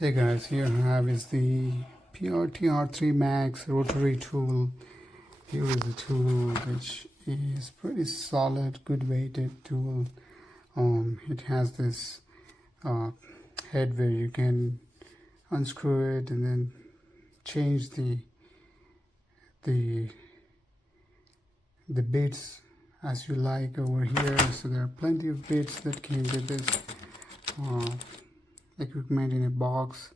Hey guys, here I have is the PRTR3 Max Rotary tool. Here is the tool which is pretty solid, good weighted tool. It has this head where you can unscrew it and then change the bits as you like over here. So there are plenty of bits that came with this equipment in a box,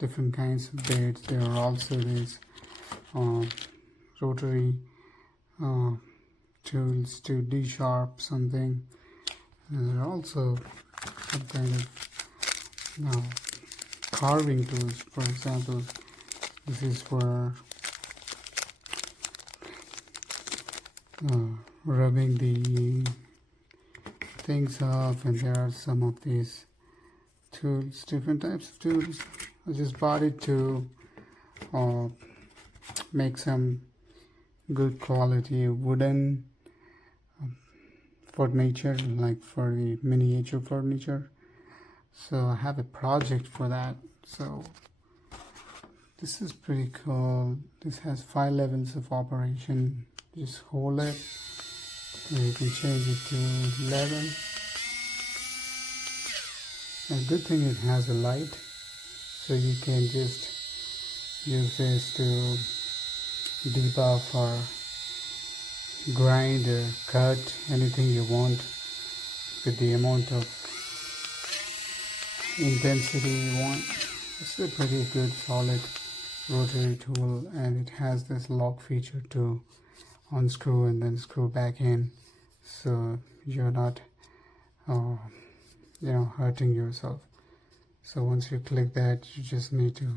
different kinds of bits. There are also these rotary tools to de-sharp something. And there are also some kind of carving tools. For example, this is for rubbing the things off, and there are some of these tools, different types of tools. I just bought it to make some good quality wooden furniture, like for the miniature furniture. So I have a project for that. So this is pretty cool. This has 5 levels of operation. Just hold it and you can change it to level. And good thing it has a light, so you can just use this to debug or grind or cut anything you want with the amount of intensity you want. It's a pretty good solid rotary tool, and it has this lock feature to unscrew and then screw back in, so you're not hurting yourself. So once you click that, you just need to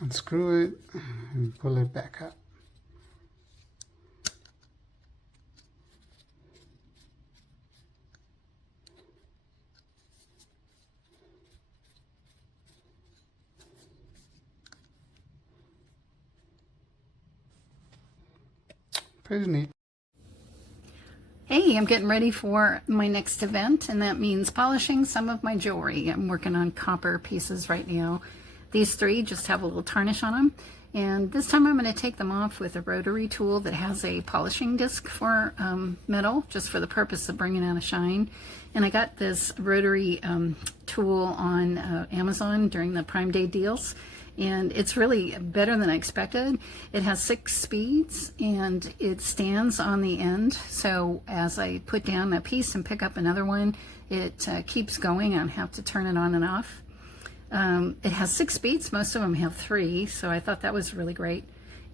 unscrew it and pull it back up. Pretty neat. Hey, I'm getting ready for my next event, and that means polishing some of my jewelry. I'm working on copper pieces right now. These 3 just have a little tarnish on them, and this time I'm going to take them off with a rotary tool that has a polishing disc for metal, just for the purpose of bringing out a shine. And I got this rotary tool on Amazon during the Prime Day deals, and it's really better than I expected. It has 6 speeds, and it stands on the end, so as I put down a piece and pick up another one, it keeps going. I don't have to turn it on and off. It has 6 speeds. Most of them have 3, so I thought that was really great.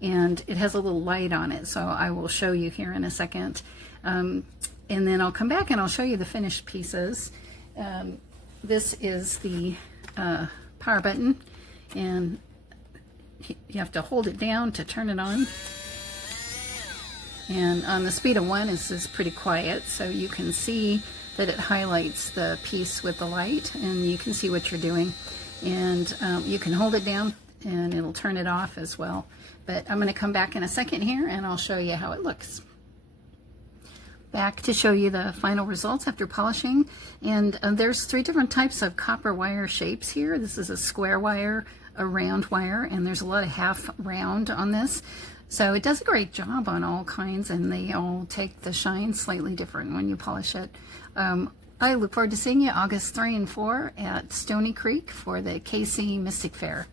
And it has a little light on it, so I will show you here in a second. And then I'll come back and I'll show you the finished pieces. This is the power button, and you have to hold it down to turn it on. And on the speed of 1, it's pretty quiet, so you can see that it highlights the piece with the light, and you can see what you're doing. And you can hold it down and it'll turn it off as well. But I'm going to come back in a second here and I'll show you how it looks. Back to show you the final results after polishing. And there's 3 different types of copper wire shapes here. This is a square wire, a round wire, and there's a lot of half round on this. So it does a great job on all kinds, and they all take the shine slightly different when you polish it. I look forward to seeing you August 3 and 4 at Stony Creek for the KC Mystic Fair.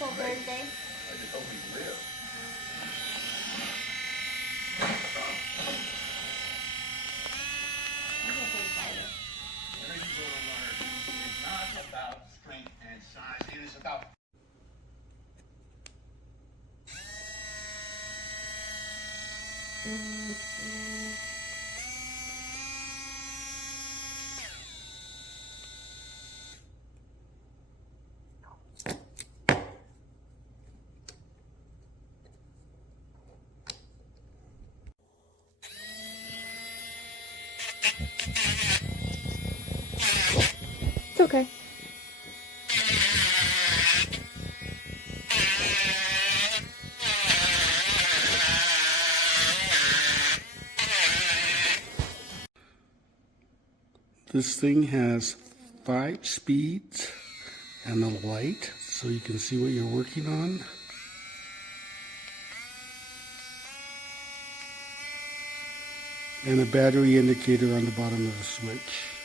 until Thursday. I just hope we live. I'm gonna be excited. Where you go to learn. It's not about strength and size. It is about It's okay. This thing has 5 speeds and a light so you can see what you're working on. And a battery indicator on the bottom of the switch.